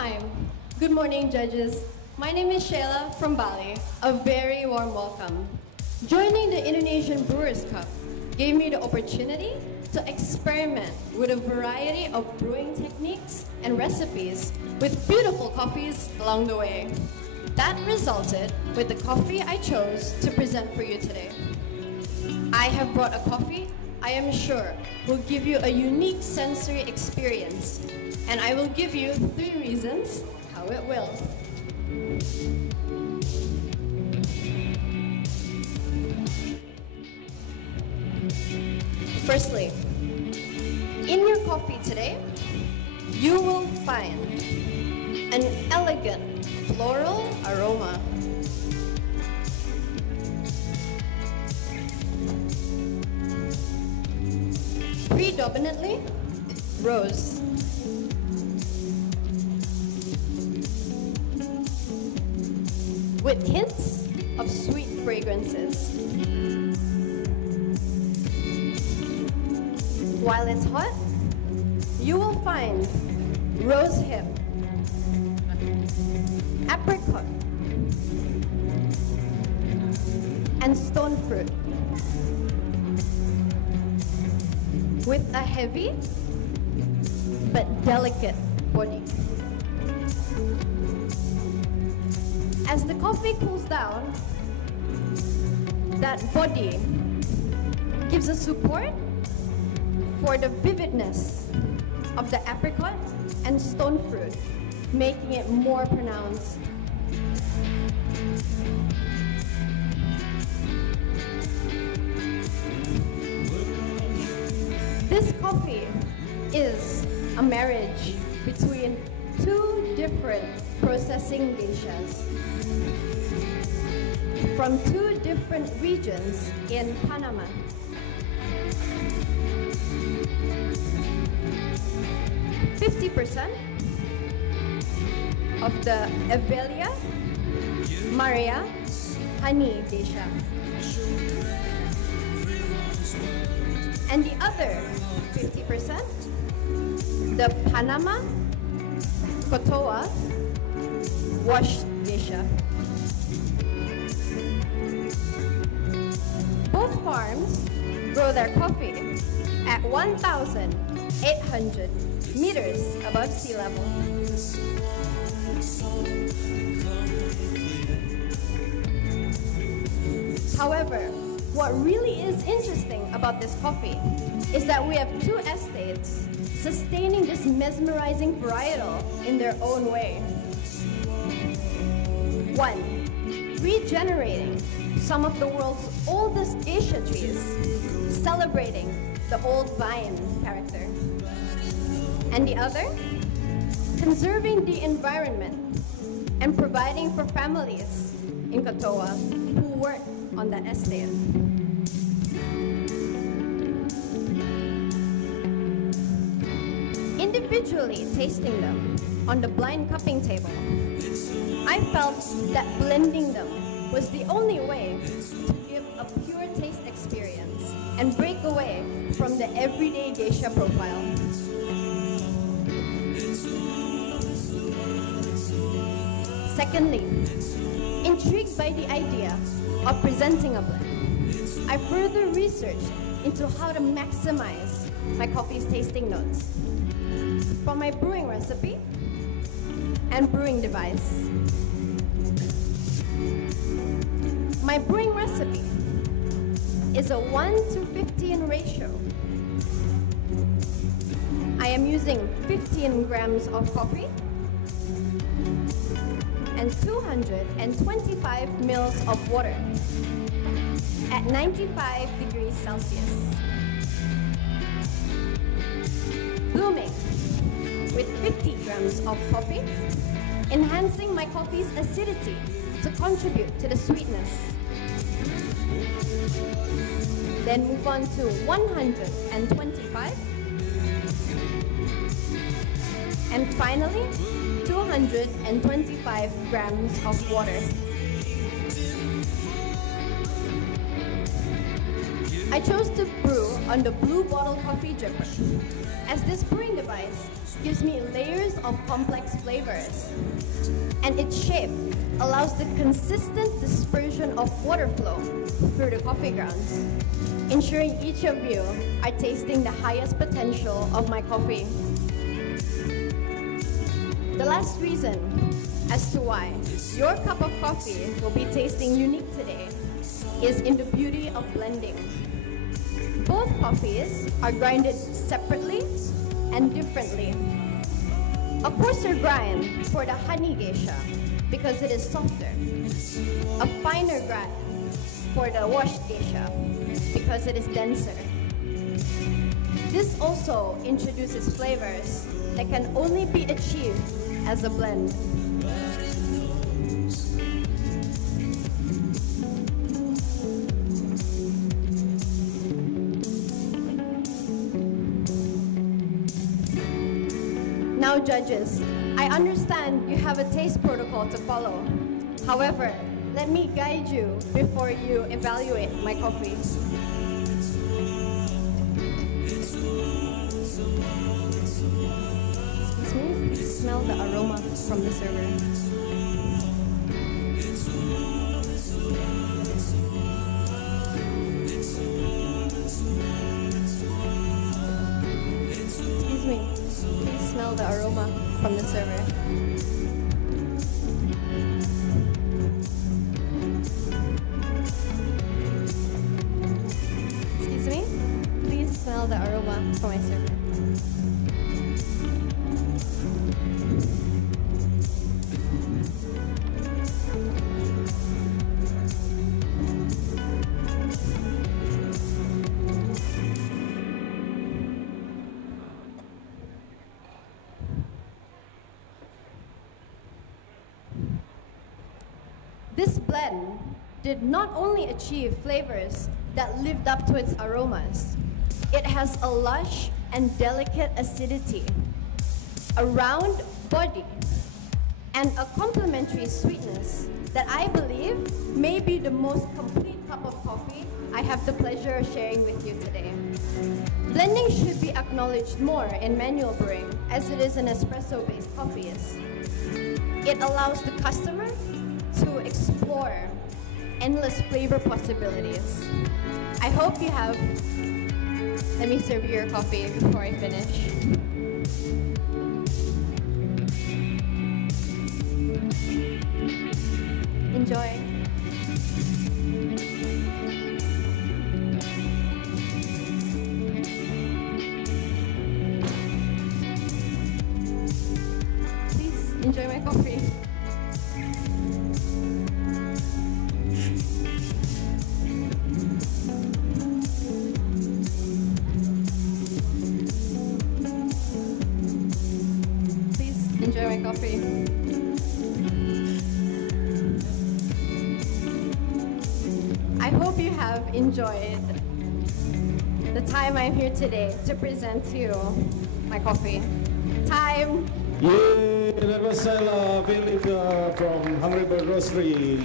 Hi, good morning judges. My name is Shayla from Bali. A very warm welcome. Joining the Indonesian Brewers Cup gave me the opportunity to experiment with a variety of brewing techniques and recipes with beautiful coffees along the way. That resulted with the coffee I chose to present for you today. I have brought a coffee I am sure will give you a unique sensory experience, and I will give you 3 reasons how it will. Firstly, in your coffee today, you will find an elegant floral aroma. Predominantly rose. With hints of sweet fragrances. While it's hot, you will find rose hip, apricot, and stone fruit. With a heavy but delicate body. As the coffee cools down, that body gives a support for the vividness of the apricot and stone fruit, making it more pronounced. This coffee is a marriage between 2 different processing geishas from 2 different regions in Panama. %50 of the Avelia Maria honey geisha. And the other 50%, the Panama Cotoa washed geisha. Both farms grow their coffee at 1,800 meters above sea level. However, what really is interesting about this coffee is that we have 2 estates sustaining this mesmerizing varietal in their own way. 1, regenerating some of the world's oldest geisha trees, celebrating the old vine character. And the other, conserving the environment and providing for families in Katoa who work on that estate. Individually tasting them on the blind cupping table, I felt that blending them was the only way to give a pure taste experience and break away from the everyday geisha profile. Secondly, intrigued by the idea of presenting a blend, I further researched into how to maximize my coffee's tasting notes from my brewing recipe and brewing device. My brewing recipe is a 1:15 ratio. I am using 15 grams of coffee and 225 mils of water at 95 degrees Celsius. Blooming with 50 grams of coffee, enhancing my coffee's acidity to contribute to the sweetness. Then move on to 125. And finally, 225 grams of water. I chose to brew on the blue bottle coffee dripper, as this brewing device gives me layers of complex flavors, and its shape allows the consistent dispersion of water flow through the coffee grounds, ensuring each of you are tasting the highest potential of my coffee. The last reason as to why your cup of coffee will be tasting unique today is in the beauty of blending. Both coffees are grinded separately and differently. A coarser grind for the honey geisha because it is softer. A finer grind for the washed geisha because it is denser. This also introduces flavors that can only be achieved as a blend. Now, judges, I understand you have a taste protocol to follow. However, let me guide you before you evaluate my coffee. Excuse me, please smell the aroma from the server. Excuse me, please smell the aroma from the server. Excuse me, please smell the aroma from my server. This blend did not only achieve flavors that lived up to its aromas, it has a lush and delicate acidity, a round body, and a complementary sweetness that I believe may be the most complete cup of coffee I have the pleasure of sharing with you today. Blending should be acknowledged more in manual brewing, as it is an espresso-based coffee. It allows the customer to explore endless flavor possibilities. I hope you have. Let me serve you your coffee before I finish. Enjoy. Please enjoy my coffee. Enjoy my coffee. I hope you have enjoyed the time I'm here today to present to you my coffee. Time! Yay! That was Shayla, Philipa from Hungry Bird Roastery.